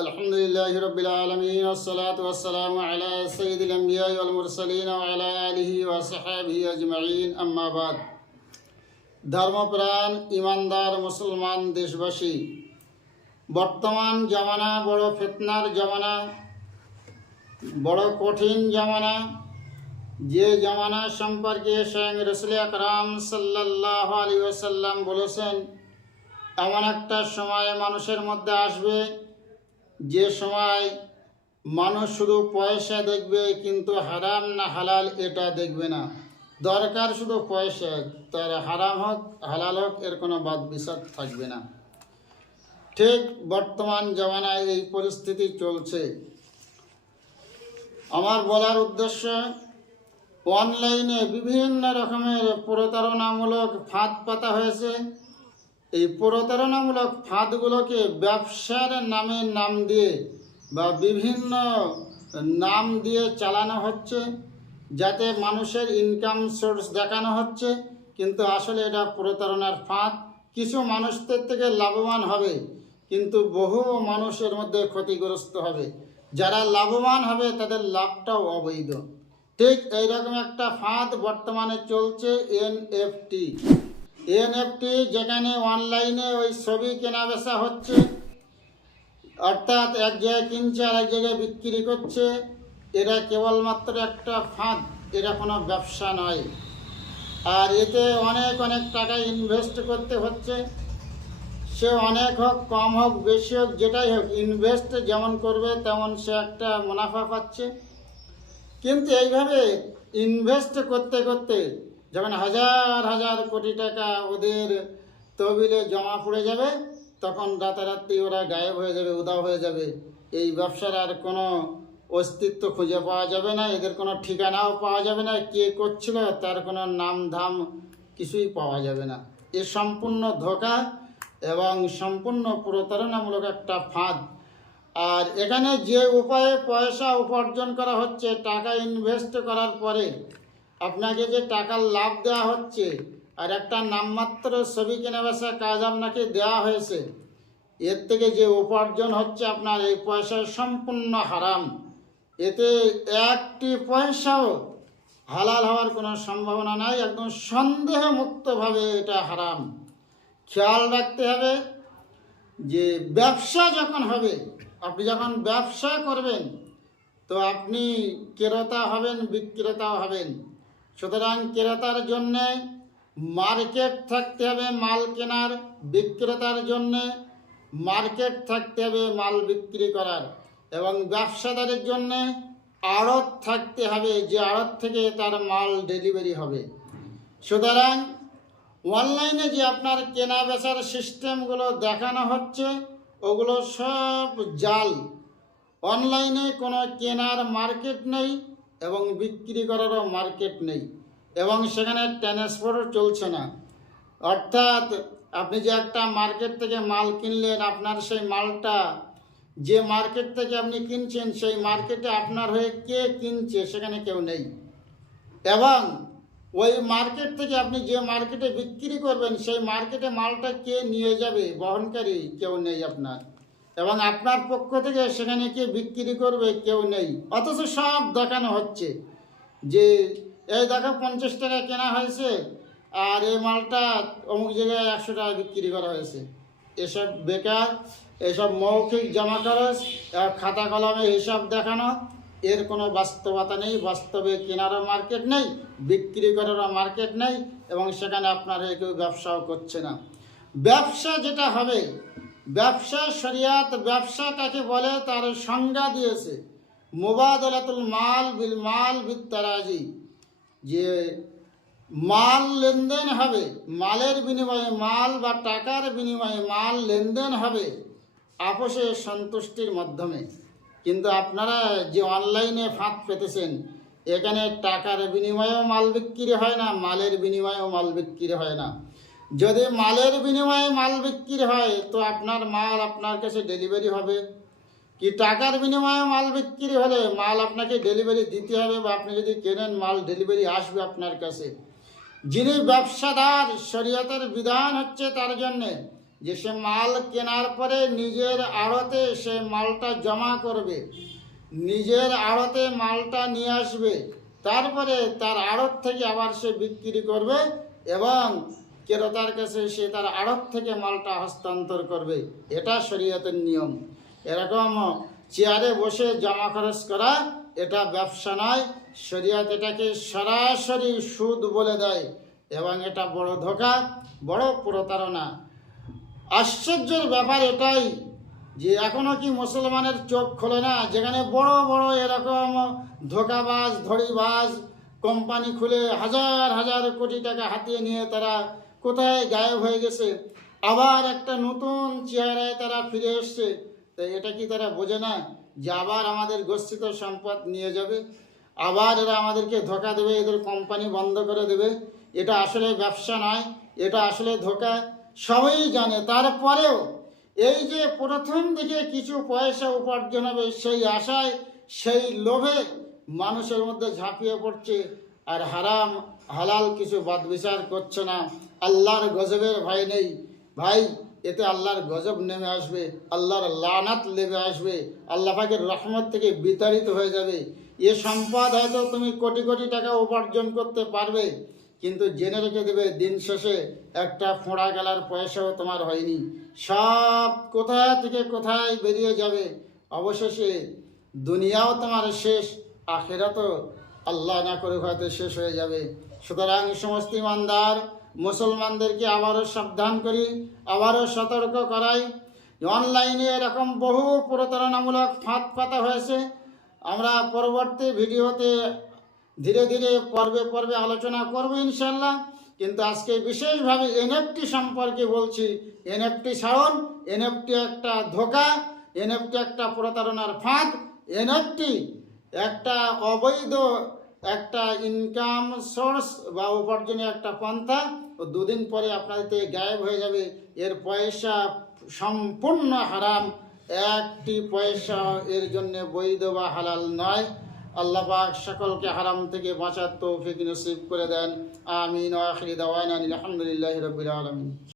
আলহামদুলিল্লাহি রাব্বিল আলামিন ওয়াসসালাতু ওয়াসসালামু আলা সাইয়্যিদিল আমবিয়া ওয়াল মুরসালিন ওয়া আলা আলিহি ওয়া সাহবিহি আজমাইন আম্মা বাদ। ধর্মপ্রাণ ইমানদার মুসলমান দেশবাসী, বর্তমান জামানা বড় ফিতনার জামানা, বড় কঠিন জামানা। যে জামানা সম্পর্কে স্বয়ং রাসূল আকরাম সাল্লাল্লাহু আলাইহি ওয়াসাল্লাম বলেছেন, এমন একটা সময় মানুষের মধ্যে আসবে যে সময় মানুষ শুধু পয়সা দেখবে, কিন্তু হারাম না হালাল এটা দেখবে না। দরকার শুধু পয়সা, তার হারাম হোক হালাল হোক এর কোনো বাদ বিচার থাকবে না। ঠিক বর্তমান জামানায় এই পরিস্থিতি চলছে। আমার বলার উদ্দেশ্য, অনলাইনে বিভিন্ন রকমের প্রতারণামূলক ফাঁদ পাতা হয়েছে। এই প্রতারণামূলক ফাঁদগুলোকে ব্যবসার নাম দিয়ে বা বিভিন্ন নাম দিয়ে চালানো হচ্ছে, যাতে মানুষের ইনকাম সোর্স দেখানো হচ্ছে, কিন্তু আসলে এটা প্রতারণার ফাঁদ। কিছু মানুষদের থেকে লাভবান হবে, কিন্তু বহু মানুষের মধ্যে ক্ষতিগ্রস্ত হবে। যারা লাভবান হবে তাদের লাভটাও অবৈধ। ঠিক এইরকম একটা ফাঁদ বর্তমানে চলছে এনএফটি। যেখানে অনলাইনে ওই ছবি কেনা বেচা হচ্ছে, অর্থাৎ এক জায়গায় কিনছে আর এক জায়গায় বিক্রি করছে। এরা কেবলমাত্র একটা ফাঁদ, এরা কোনো ব্যবসা নয়। আর এতে অনেক অনেক টাকা ইনভেস্ট করতে হচ্ছে। সে অনেক হোক কম হোক বেশি হোক যেটাই হোক, ইনভেস্ট যেমন করবে তেমন সে একটা মুনাফা পাচ্ছে। কিন্তু এইভাবে ইনভেস্ট করতে করতে যখন হাজার হাজার কোটি টাকা ওদের তহবিলে জমা পড়ে যাবে, তখন রাতারাতি ওরা গায়েব হয়ে যাবে, উধাও হয়ে যাবে। এই ব্যবসার আর কোনো অস্তিত্ব খুঁজে পাওয়া যাবে না, এদের কোনো ঠিকানাও পাওয়া যাবে না, কে করছিল তার কোনো নাম ধাম কিছুই পাওয়া যাবে না। এ সম্পূর্ণ ধোঁকা এবং সম্পূর্ণ প্রতারণামূলক একটা ফাঁদ। আর এখানে যে উপায়ে পয়সা উপার্জন করা হচ্ছে, টাকা ইনভেস্ট করার পরে আপনাকে যে টাকার লাভ দেওয়া হচ্ছে, আর একটা নামমাত্র ছবি কেনা বেচা কাজ আপনাকে দেওয়া হয়েছে, এর থেকে যে উপার্জন হচ্ছে আপনার, এই পয়সা সম্পূর্ণ হারাম। এতে একটি পয়সাও হালাল হওয়ার কোনো সম্ভাবনা নাই। একদম সন্দেহমুক্তভাবে এটা হারাম। খেয়াল রাখতে হবে যে ব্যবসা যখন হবে, আপনি যখন ব্যবসা করবেন তো আপনি ক্রেতা হবেন, বিক্রেতাও হবেন। সুতরাং ক্রেতার জন্যে মার্কেট থাকতে হবে মাল কেনার, বিক্রেতার জন্যে মার্কেট থাকতে হবে মাল বিক্রি করার, এবং ব্যবসাদারের জন্যে আড়ত থাকতে হবে, যে আড়ত থেকে তার মাল ডেলিভারি হবে। সুতরাং অনলাইনে যে আপনার কেনা বেচার সিস্টেমগুলো দেখানো হচ্ছে, ওগুলো সব জাল। অনলাইনে কোনো কেনার মার্কেট নেই এবং বিক্রি করারও মার্কেট নেই, এবং সেখানে ট্রান্সপোর্টও চলছে না। অর্থাৎ আপনি যে একটা মার্কেট থেকে মাল কিনলেন, আপনার সেই মালটা যে মার্কেট থেকে আপনি কিনছেন, সেই মার্কেটে আপনার হয়ে কে কিনছে সেখানে কেউ নেই। এবং ওই মার্কেট থেকে আপনি যে মার্কেটে বিক্রি করবেন, সেই মার্কেটে মালটা কে নিয়ে যাবে, বহনকারী কেউ নেই আপনার। এবং আপনার পক্ষ থেকে সেখানে কে বিক্রি করবে কেউ নেই। অথচ সব দেখানো হচ্ছে যে এই দেখো 50 টাকা কেনা হয়েছে, আর এই মালটা অমুক জায়গায় 100 টাকা বিক্রি করা হয়েছে। এসব বেকার, এসব মৌখিক জমা খরচ, খাতা কলমে হিসাব দেখানো, এর কোনো বাস্তবতা নেই। বাস্তবে কেনারও মার্কেট নেই, বিক্রি করারও মার্কেট নেই, এবং সেখানে আপনার কেউ ব্যবসাও করছে না। ব্যবসা যেটা হবে, ব্যবসা শরিয়াত ব্যবসা কাকে বলে তার সংজ্ঞা দিয়েছে, মুবাদালাতুল মাল বিল মাল বিত তারাজি। যে মাল লেনদেন হবে, মালের বিনিময়ে মাল বা টাকার বিনিময়ে মাল লেনদেন হবে আপোষে সন্তুষ্টির মাধ্যমে। কিন্তু আপনারা যে অনলাইনে ফাঁদ পেতেছেন, এখানে টাকার বিনিময়েও মাল বিক্রি হয় না, মালের বিনিময়েও মাল বিক্রি হয় না। যদি মালের বিনিময়ে মাল বিক্রি হয় তো আপনার মাল আপনার কাছে ডেলিভারি হবে কি? টাকার বিনিময়ে মাল বিক্রি হলে মাল আপনাকে ডেলিভারি দিতে হবে, বা আপনি যদি কেনেন মাল ডেলিভারি আসবে আপনার কাছে। যিনি ব্যবসাদার, শরীয়তের বিধান হচ্ছে তার জন্যে যে সে মাল কেনার পরে নিজের আড়তে সে মালটা জমা করবে, নিজের আড়তে মালটা নিয়ে আসবে, তারপরে তার আড়ত থেকে আবার সে বিক্রি করবে এবং ক্রেতার কাছে সে তার আড়ত থেকে মালটা হস্তান্তর করবে। এটা শরীয়তের নিয়ম। এরকম চেয়ারে বসে জমা খরচ করা এটা ব্যবসা নয়। শরীয়ত এটাকে সরাসরি সুদ বলে দেয় এবং এটা বড় ধোঁকা, বড় প্রতারণা। আশ্চর্যের ব্যাপার এটাই যে এখনো কি মুসলমানের চোখ খোলে না, যেখানে বড় বড় এরকম ধোঁকাবাজ ধড়িবাজ কোম্পানি খুলে হাজার হাজার কোটি টাকা হাতিয়ে নিয়ে তারা কোথায় গায়েব হয়ে গেছে, আবার একটা নতুন চেহারায় তারা ফিরে এসছে। তো এটা কি তারা বোঝে না যে আবার আমাদের গচ্ছিত সম্পদ নিয়ে যাবে, আবার এরা আমাদেরকে ধোঁকা দেবে, এদের কোম্পানি বন্ধ করে দেবে? এটা আসলে ব্যবসা নয়, এটা আসলে ধোঁকা, সবাই জানে। তারপরেও এই যে প্রথম দিকে কিছু পয়সা উপার্জন হবে সেই আশায়, সেই লোভে মানুষের মধ্যে ঝাঁপিয়ে পড়ছে, আর হারাম হালাল কিছু বাদবিচার করছে না। আল্লাহর গজবের ভয় নেই ভাই, এতে আল্লাহর গজব নেমে আসবে, আল্লাহর লানাত নেমে আসবে, আল্লাহ পাকের রহমত থেকে বিতাড়িত হয়ে যাবে। এ সম্পদ হয়তো তুমি কোটি কোটি টাকা উপার্জন করতে পারবে, কিন্তু জেনে রেখে দেবে দিন শেষে একটা ফোঁড়া গেলার পয়সাও তোমার হয়নি। সব কোথা থেকে কোথায় বেরিয়ে যাবে, অবশেষে দুনিয়াও তোমার শেষ, আখেরাতও আল্লাহ না করে হয়তো শেষ হয়ে যাবে। সুতরাং সমস্ত ইমানদার মুসলমানদেরকে আবারও সাবধান করি, আবারও সতর্ক করাই। অনলাইনে এরকম বহু প্রতারণামূলক ফাঁদ পাতা হয়েছে। আমরা পরবর্তী ভিডিওতে ধীরে ধীরে পর্বে পর্বে আলোচনা করব ইনশাল্লাহ। কিন্তু আজকে বিশেষভাবে এনএফটি সম্পর্কে বলছি। এনএফটি ছাড়ুন, এনএফটি একটা ধোঁকা, এনএফটি একটা প্রতারণার ফাঁদ, এনএফটি একটা অবৈধ একটা ইনকাম সোর্স বা উপার্জনের একটা পন্থা। ও দুদিন পরে আপনাদের থেকে গায়েব হয়ে যাবে। এর পয়সা সম্পূর্ণ হারাম, একটি পয়সা এর জন্য বৈধ বা হালাল নয়। আল্লাহ পাক সকলকে হারাম থেকে বাঁচার তৌফিক নসিব করে দেন। আমিন। আখিরি দাওয়ানা আলহামদুলিল্লাহি রাব্বিল আলামিন।